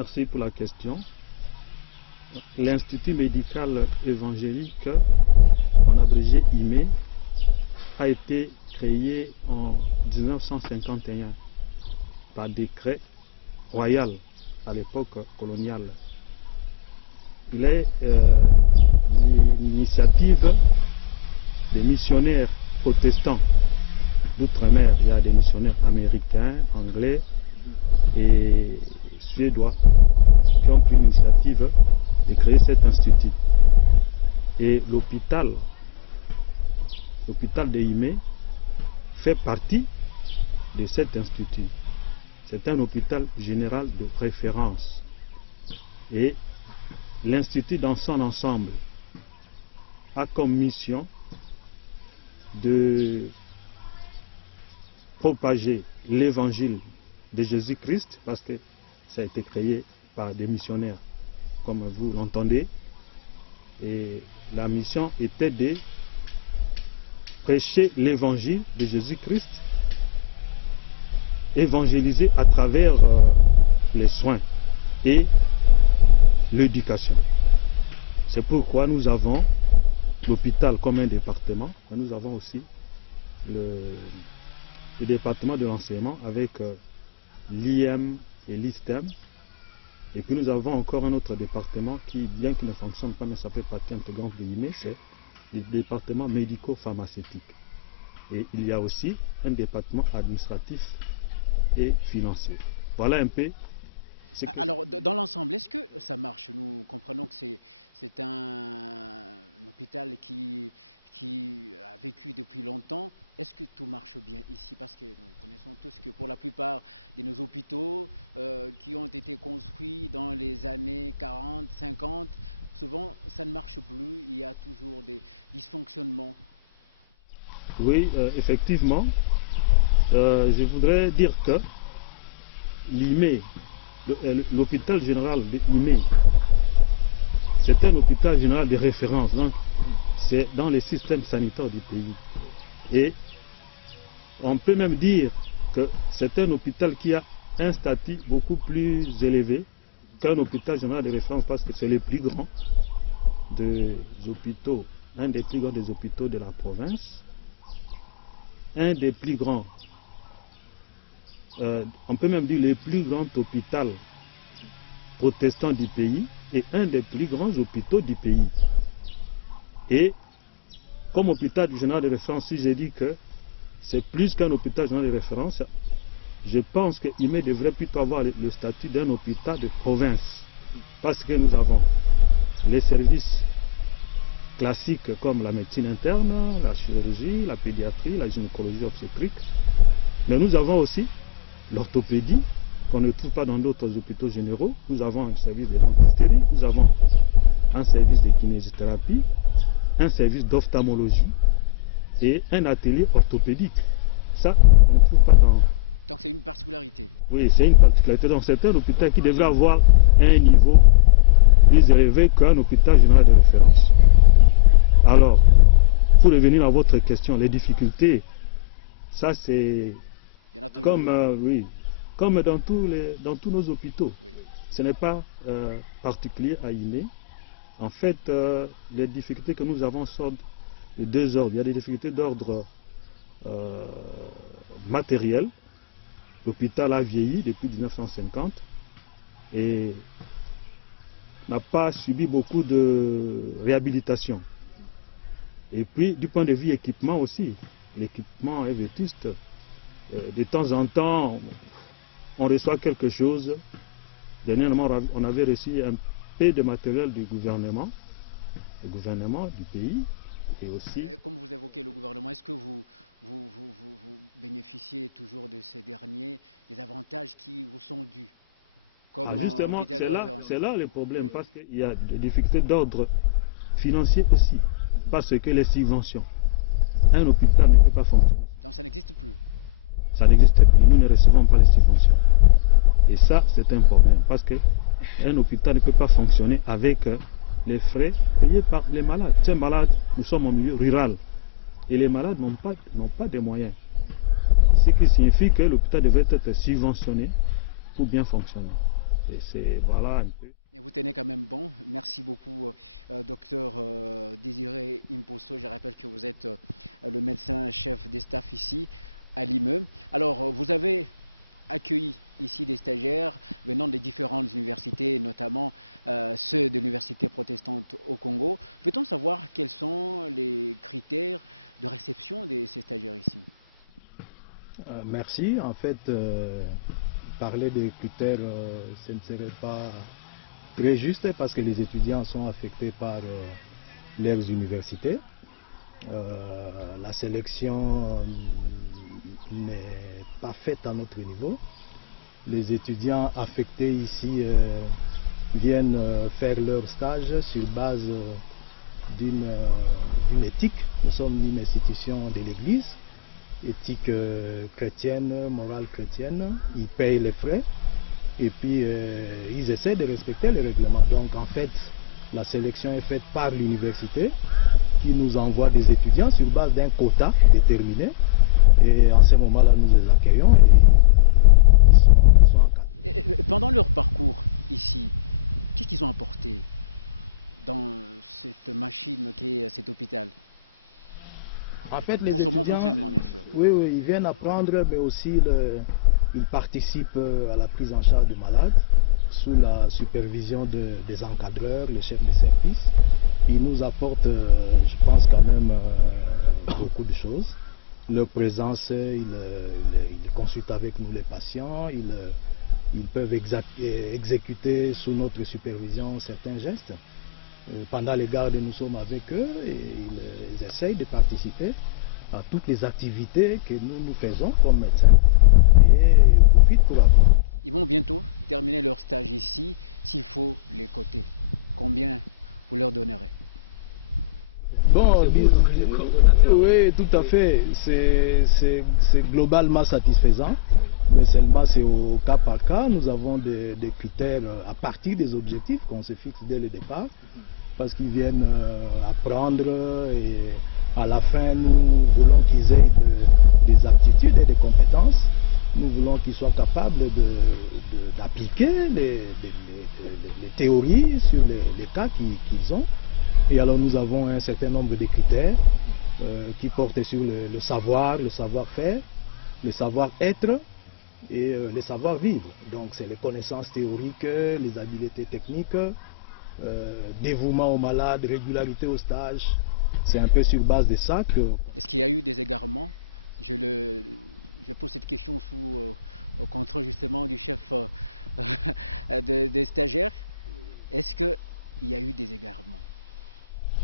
Merci pour la question. L'Institut médical évangélique, en abrégé IME, a été créé en 1951 par décret royal à l'époque coloniale. Il est l'initiative des missionnaires protestants d'outre-mer. Il y a des missionnaires américains, anglais et suédois qui ont pris l'initiative de créer cet institut. Et l'hôpital de Imé fait partie de cet institut. C'est un hôpital général de référence. Et l'institut dans son ensemble a comme mission de propager l'évangile de Jésus-Christ, parce que ça a été créé par des missionnaires, comme vous l'entendez. Et la mission était de prêcher l'évangile de Jésus-Christ, évangéliser à travers les soins et l'éducation. C'est pourquoi nous avons l'hôpital comme un département, mais nous avons aussi le département de l'enseignement avec l'IM et l'ISTEM. Et puis nous avons encore un autre département qui, bien qu'il ne fonctionne pas, mais ça fait partie intégrante de l'IME, c'est le département médico-pharmaceutique. Et il y a aussi un département administratif et financier. Voilà un peu ce que c'est l'IME. Oui, effectivement, je voudrais dire que l'IME, l'hôpital général de l'IME, c'est un hôpital général de référence, donc c'est dans les systèmes sanitaires du pays. Et on peut même dire que c'est un hôpital qui a un statut beaucoup plus élevé qu'un hôpital général de référence, parce que c'est le plus grand des hôpitaux, un des plus grands des hôpitaux de la province, un des plus grands, on peut même dire le plus grand hôpital protestant du pays et un des plus grands hôpitaux du pays. Et comme hôpital général de référence, si j'ai dit que c'est plus qu'un hôpital général de référence, je pense que IME devrait plutôt avoir le statut d'un hôpital de province, parce que nous avons les services classiques comme la médecine interne, la chirurgie, la pédiatrie, la gynécologie obstétrique, mais nous avons aussi l'orthopédie qu'on ne trouve pas dans d'autres hôpitaux généraux. Nous avons un service de dentisterie, nous avons un service de kinésithérapie, un service d'ophtalmologie et un atelier orthopédique. Ça, on ne trouve pas dans... Oui, c'est une particularité. Donc c'est un hôpital qui devrait avoir un niveau plus élevé qu'un hôpital général de référence. Alors, pour revenir à votre question, les difficultés, ça c'est comme, oui, comme dans tous nos hôpitaux. Ce n'est pas particulier à IME. En fait, les difficultés que nous avons sont de deux ordres. Il y a des difficultés d'ordre matériel. L'hôpital a vieilli depuis 1950 et n'a pas subi beaucoup de réhabilitation. Et puis, du point de vue équipement aussi, l'équipement est vétuste. De temps en temps, on reçoit quelque chose. Dernièrement, on avait reçu un peu de matériel du gouvernement du pays, et aussi... Ah, justement, c'est là le problème, parce qu'il y a des difficultés d'ordre financier aussi, parce que les subventions, un hôpital ne peut pas fonctionner. Ça n'existe plus, nous ne recevons pas les subventions. Et ça, c'est un problème, parce qu'un hôpital ne peut pas fonctionner avec les frais payés par les malades. Ces malades, nous sommes en milieu rural, et les malades n'ont pas de moyens. Ce qui signifie que l'hôpital devrait être subventionné pour bien fonctionner. Et c'est, voilà un peu. Merci. En fait, parler des critères, ce ne serait pas très juste parce que les étudiants sont affectés par leurs universités. La sélection n'est pas faite à notre niveau. Les étudiants affectés ici viennent faire leur stage sur base d'une éthique. Nous sommes une institution de l'Église, éthique chrétienne, morale chrétienne. Ils payent les frais et puis ils essaient de respecter les règlements. Donc en fait, la sélection est faite par l'université qui nous envoie des étudiants sur base d'un quota déterminé. Et en ce moment-là, nous les accueillons et ils sont encadrés. En fait, les étudiants, oui, oui, ils viennent apprendre, mais aussi ils participent à la prise en charge de malades sous la supervision des encadreurs, les chefs de service. Ils nous apportent, je pense, quand même beaucoup de choses. Leur présence, ils consultent avec nous les patients, ils peuvent exécuter sous notre supervision certains gestes. Pendant les gardes, nous sommes avec eux et ils essayent de participer à toutes les activités que nous faisons comme médecins et ils profitent pour apprendre. Bon, oui, tout à fait. C'est globalement satisfaisant, mais seulement c'est au cas par cas. Nous avons des critères à partir des objectifs qu'on se fixe dès le départ, parce qu'ils viennent apprendre et à la fin, nous voulons qu'ils aient des aptitudes et des compétences. Nous voulons qu'ils soient capables d'appliquer les théories sur les cas qu'ils ont. Et alors nous avons un certain nombre de critères qui portent sur le savoir, le savoir-faire, le savoir-être et le savoir-vivre. Donc c'est les connaissances théoriques, les habiletés techniques, dévouement aux malades, régularité au stage. C'est un peu sur base de ça que...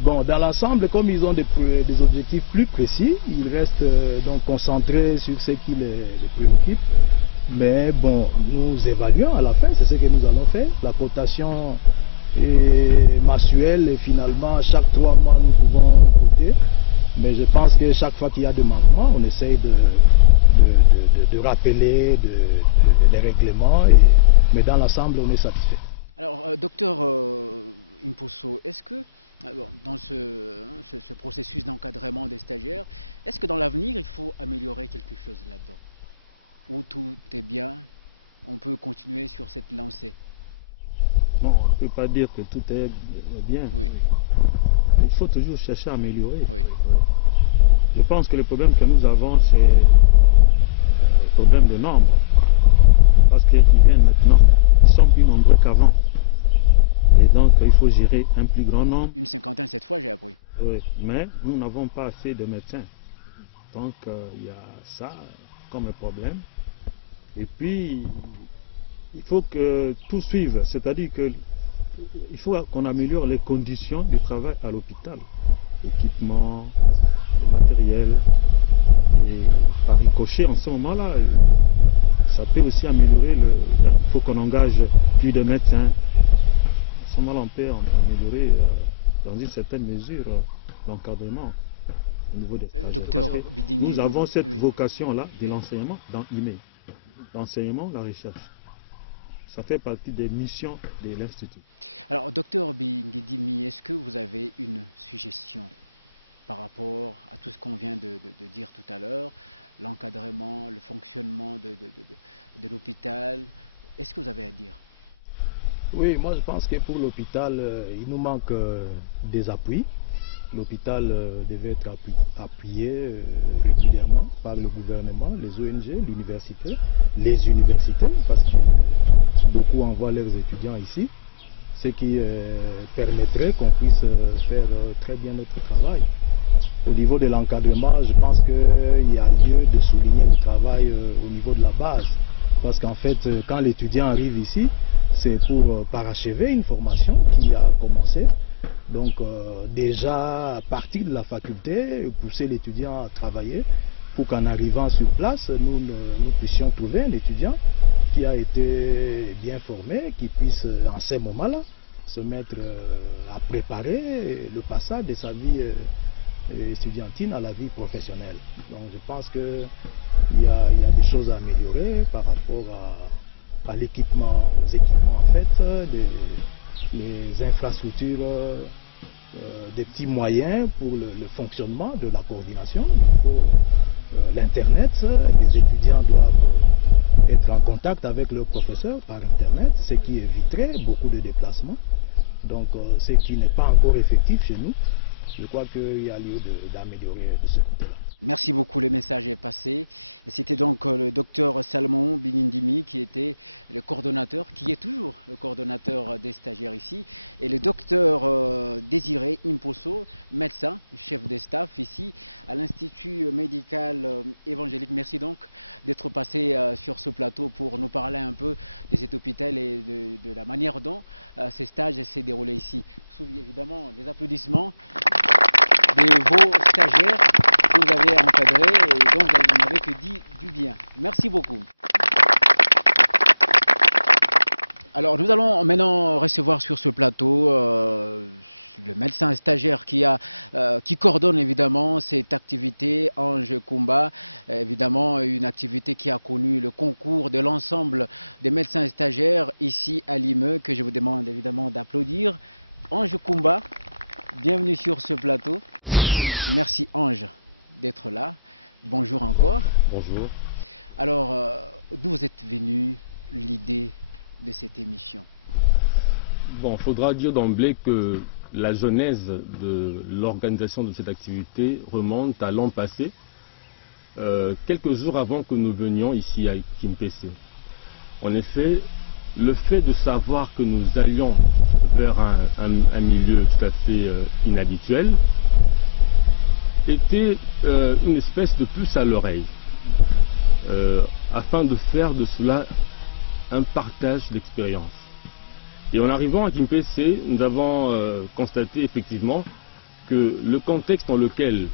Bon, dans l'ensemble, comme ils ont des objectifs plus précis, ils restent donc concentrés sur ce qui les préoccupe. Mais bon, nous évaluons à la fin, c'est ce que nous allons faire. La cotation est mensuelle et finalement, chaque 3 mois, nous pouvons coter. Mais je pense que chaque fois qu'il y a des manquements, on essaye de rappeler les règlements. Mais dans l'ensemble, on est satisfait. Bon, on ne peut pas dire que tout est bien. Il faut toujours chercher à améliorer. Je pense que le problème que nous avons, c'est le problème de nombre. Parce qu'ils viennent maintenant, ils sont plus nombreux qu'avant. Et donc, il faut gérer un plus grand nombre. Oui. Mais nous n'avons pas assez de médecins. Donc, il y a ça comme problème. Et puis, il faut que tout suive. C'est-à-dire que il faut qu'on améliore les conditions du travail à l'hôpital. L'équipement, le matériel. Et par ricochet, en ce moment-là, ça peut aussi améliorer il faut qu'on engage plus de médecins. À ce moment-là, on peut améliorer dans une certaine mesure l'encadrement au niveau des stagiaires. Parce que nous avons cette vocation-là de l'enseignement dans l'IME. L'enseignement, la recherche. Ça fait partie des missions de l'Institut. Oui, moi je pense que pour l'hôpital, il nous manque des appuis. L'hôpital devait être appuyé régulièrement par le gouvernement, les ONG, l'université, les universités, parce que beaucoup envoient leurs étudiants ici, ce qui permettrait qu'on puisse faire très bien notre travail. Au niveau de l'encadrement, je pense qu'il y a lieu de souligner le travail au niveau de la base. Parce qu'en fait, quand l'étudiant arrive ici, c'est pour parachever une formation qui a commencé. Donc déjà, à partir de la faculté, pousser l'étudiant à travailler pour qu'en arrivant sur place, nous puissions trouver un étudiant qui a été bien formé, qui puisse en ces moments-là se mettre à préparer le passage de sa vie estudiantine à la vie professionnelle. Donc je pense qu'il y a des choses à améliorer par rapport à l'équipement, aux équipements en fait, les infrastructures, des petits moyens pour le fonctionnement de la coordination. Il faut l'internet, les étudiants doivent être en contact avec leurs professeurs par internet, ce qui éviterait beaucoup de déplacements. Donc ce qui n'est pas encore effectif chez nous. Je crois qu'il y a lieu d'améliorer de ce côté-là. Bonjour. Bon, faudra dire d'emblée que la genèse de l'organisation de cette activité remonte à l'an passé, quelques jours avant que nous venions ici à Kimpese. En effet, le fait de savoir que nous allions vers un milieu tout à fait inhabituel était une espèce de puce à l'oreille, afin de faire de cela un partage d'expérience. Et en arrivant à Kimpese, nous avons constaté effectivement que le contexte dans lequel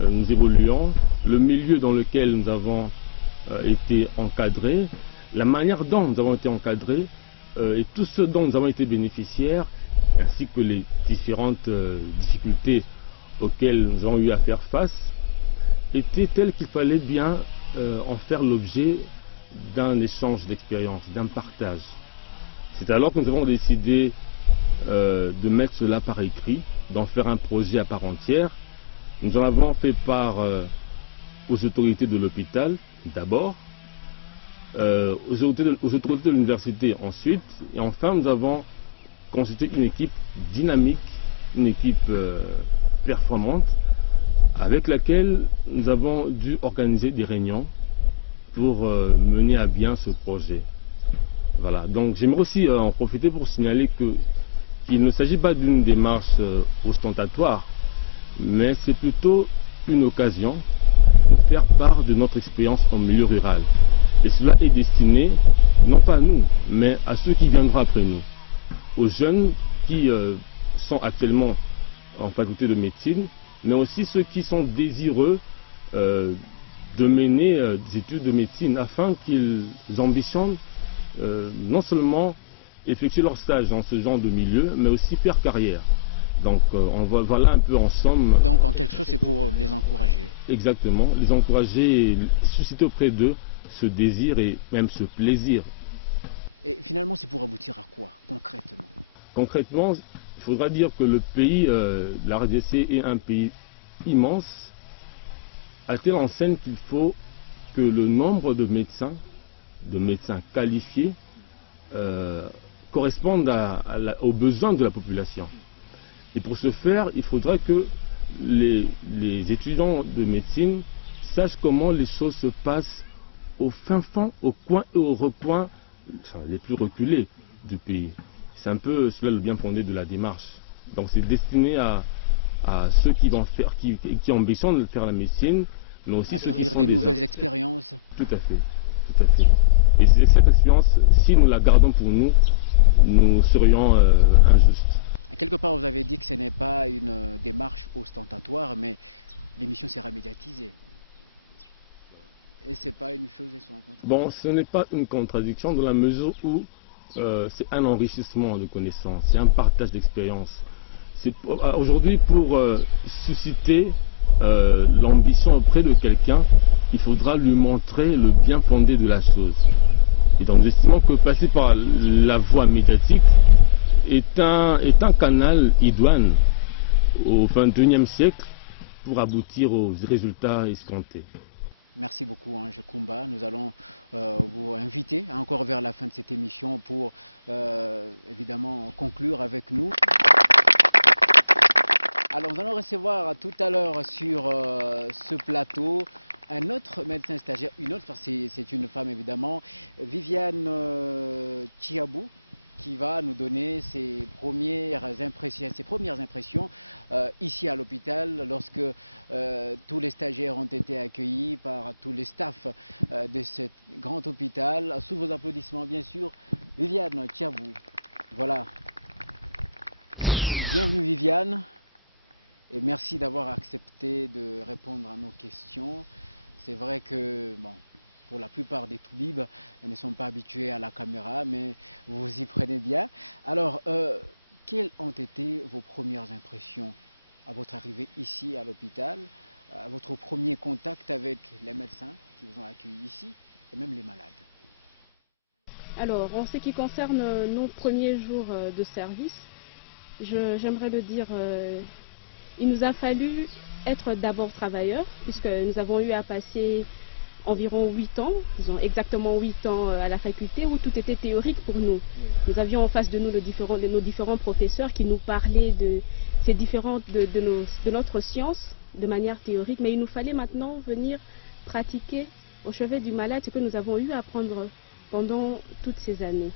nous évoluons, le milieu dans lequel nous avons été encadrés, la manière dont nous avons été encadrés et tout ce dont nous avons été bénéficiaires, ainsi que les différentes difficultés auxquelles nous avons eu à faire face, étaient telles qu'il fallait bien en faire l'objet d'un échange d'expérience, d'un partage. C'est alors que nous avons décidé de mettre cela par écrit, d'en faire un projet à part entière. Nous en avons fait part aux autorités de l'hôpital d'abord, aux autorités de l'université ensuite, et enfin nous avons constitué une équipe dynamique, une équipe performante, avec laquelle nous avons dû organiser des réunions pour mener à bien ce projet. Voilà, donc j'aimerais aussi en profiter pour signaler qu'il ne s'agit pas d'une démarche ostentatoire, mais c'est plutôt une occasion de faire part de notre expérience en milieu rural. Et cela est destiné, non pas à nous, mais à ceux qui viendront après nous, aux jeunes qui sont actuellement en faculté de médecine, mais aussi ceux qui sont désireux de mener des études de médecine afin qu'ils ambitionnent non seulement effectuer leur stage dans ce genre de milieu, mais aussi faire carrière. Donc voilà un peu en somme. Exactement, les encourager et susciter auprès d'eux ce désir et même ce plaisir. Concrètement, il faudra dire que le pays, la RDC, est un pays immense, à telle enseigne qu'il faut que le nombre de médecins qualifiés correspondent aux besoins de la population. Et pour ce faire, il faudra que les étudiants de médecine sachent comment les choses se passent au fin fond, au coin et au recoin, enfin, les plus reculés du pays. C'est un peu cela le bien fondé de la démarche. Donc c'est destiné à ceux qui vont faire, qui ambitionnent de faire la médecine, mais aussi ceux qui sont déjà. Tout à fait, tout à fait. Et cette expérience, si nous la gardons pour nous, nous serions injustes. Bon, ce n'est pas une contradiction dans la mesure où c'est un enrichissement de connaissances, c'est un partage d'expérience. Aujourd'hui, pour susciter l'ambition auprès de quelqu'un, il faudra lui montrer le bien fondé de la chose. Et donc, nous estimons que passer par la voie médiatique est un canal idoine au XXIe siècle pour aboutir aux résultats escomptés. Alors, en ce qui concerne nos premiers jours de service, j'aimerais le dire, il nous a fallu être d'abord travailleurs, puisque nous avons eu à passer environ 8 ans, disons exactement 8 ans à la faculté, où tout était théorique pour nous. Nous avions en face de nous nos différents professeurs qui nous parlaient de notre science de manière théorique, mais il nous fallait maintenant venir pratiquer au chevet du malade ce que nous avons eu à apprendre pendant toutes ces années.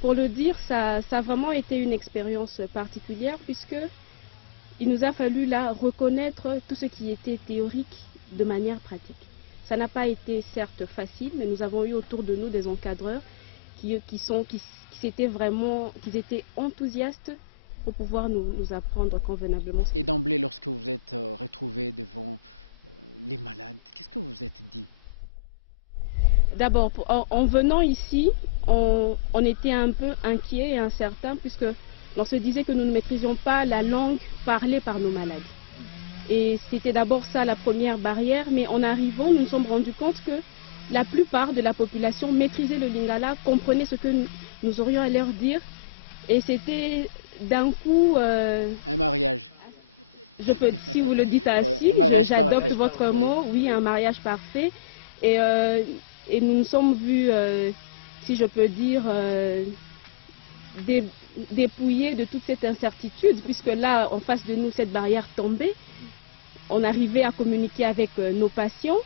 Pour le dire, ça a vraiment été une expérience particulière puisque il nous a fallu là reconnaître tout ce qui était théorique de manière pratique. Ça n'a pas été certes facile, mais nous avons eu autour de nous des encadreurs qui étaient enthousiastes pour pouvoir nous apprendre convenablement ce qu'il faut. D'abord, en venant ici, on était un peu inquiet et incertain puisque l'on se disait que nous ne maîtrisions pas la langue parlée par nos malades. Et c'était d'abord ça la première barrière, mais en arrivant, nous nous sommes rendus compte que la plupart de la population maîtrisait le lingala, comprenait ce que nous aurions à leur dire. Et c'était d'un coup, si vous le dites ainsi, j'adopte votre mot, oui, un mariage parfait. Et nous nous sommes vus, si je peux dire, dépouillés de toute cette incertitude, puisque là, en face de nous, cette barrière tombait. On arrivait à communiquer avec nos patients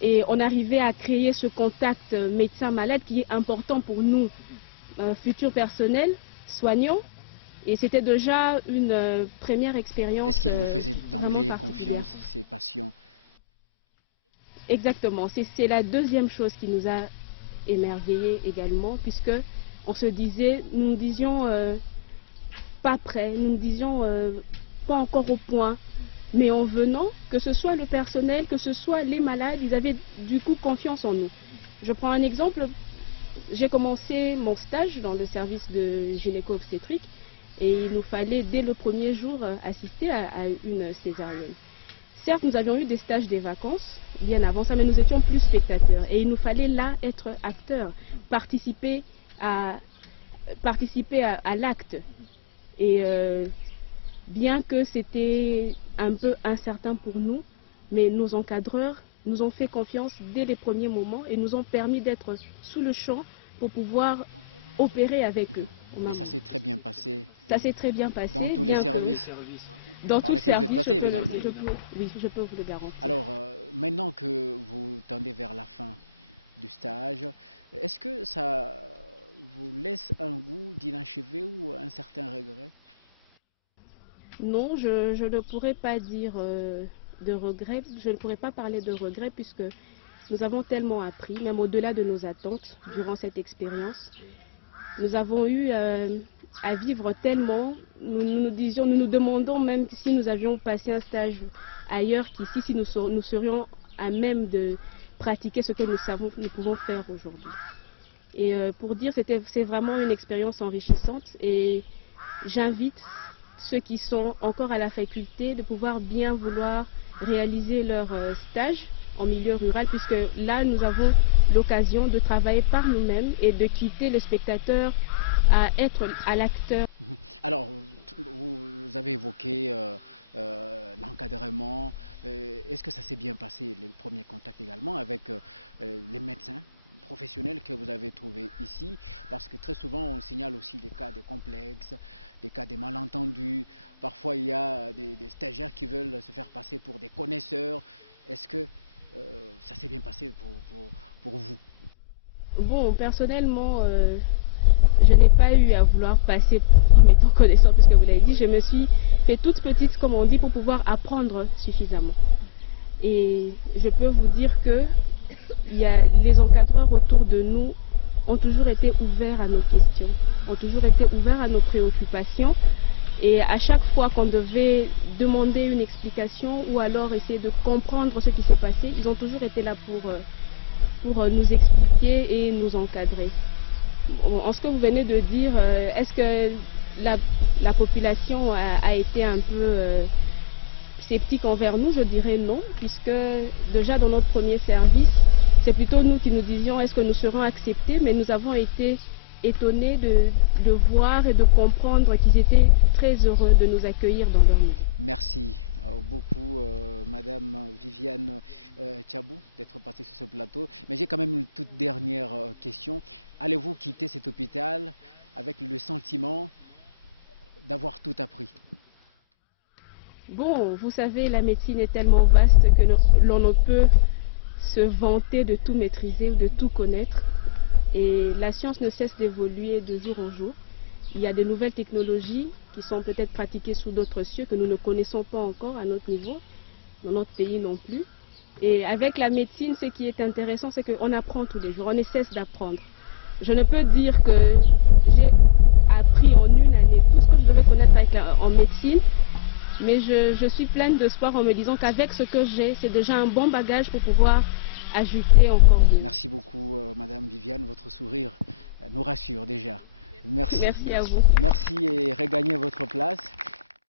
et on arrivait à créer ce contact médecin-malade qui est important pour nous, futurs personnels, soignants. Et c'était déjà une première expérience vraiment particulière. Exactement, c'est la deuxième chose qui nous a émerveillés également, puisque on se disait, nous nous disions pas prêts, nous nous disions pas encore au point, mais en venant, que ce soit le personnel, que ce soit les malades, ils avaient du coup confiance en nous. Je prends un exemple, j'ai commencé mon stage dans le service de gynéco-obstétrique et il nous fallait dès le premier jour assister à une césarienne. Certes, nous avions eu des stages des vacances, bien avant ça, mais nous étions plus spectateurs. Et il nous fallait là être acteurs, participer à l'acte. Et bien que c'était un peu incertain pour nous, mais nos encadreurs nous ont fait confiance dès les premiers moments et nous ont permis d'être sous le champ pour pouvoir opérer avec eux au même moment. Ça s'est très bien passé, bien que dans tout le service, je peux vous le garantir. Non, je ne pourrais pas dire de regret, je ne pourrais pas parler de regret puisque nous avons tellement appris, même au-delà de nos attentes durant cette expérience. Nous avons eu à vivre tellement, nous nous demandons même si nous avions passé un stage ailleurs qu'ici, si nous serions à même de pratiquer ce que nous savons que nous pouvons faire aujourd'hui. Et pour dire, c'est vraiment une expérience enrichissante et j'invite ceux qui sont encore à la faculté de pouvoir bien vouloir réaliser leur stage en milieu rural, puisque là nous avons l'occasion de travailler par nous-mêmes et de quitter le spectateur à être à l'acteur. Bon, personnellement, je n'ai pas eu à vouloir passer comme étant connaissant, puisque vous l'avez dit, je me suis fait toute petite, comme on dit, pour pouvoir apprendre suffisamment. Et je peux vous dire que les encadreurs autour de nous ont toujours été ouverts à nos questions, ont toujours été ouverts à nos préoccupations. Et à chaque fois qu'on devait demander une explication ou alors essayer de comprendre ce qui s'est passé, ils ont toujours été là pour nous expliquer et nous encadrer. En ce que vous venez de dire, est-ce que la population a été un peu sceptique envers nous? Je dirais non, puisque déjà dans notre premier service, c'est plutôt nous qui nous disions est-ce que nous serons acceptés, mais nous avons été étonnés de voir et de comprendre qu'ils étaient très heureux de nous accueillir dans leur milieu. Bon, vous savez, la médecine est tellement vaste que l'on ne peut se vanter de tout maîtriser ou de tout connaître. Et la science ne cesse d'évoluer de jour en jour. Il y a de nouvelles technologies qui sont peut-être pratiquées sous d'autres cieux que nous ne connaissons pas encore à notre niveau, dans notre pays non plus. Et avec la médecine, ce qui est intéressant, c'est qu'on apprend tous les jours, on ne cesse d'apprendre. Je ne peux dire que j'ai appris en une année tout ce que je devais connaître en médecine, mais je suis pleine d'espoir en me disant qu'avec ce que j'ai, c'est déjà un bon bagage pour pouvoir ajouter encore mieux. Merci à vous.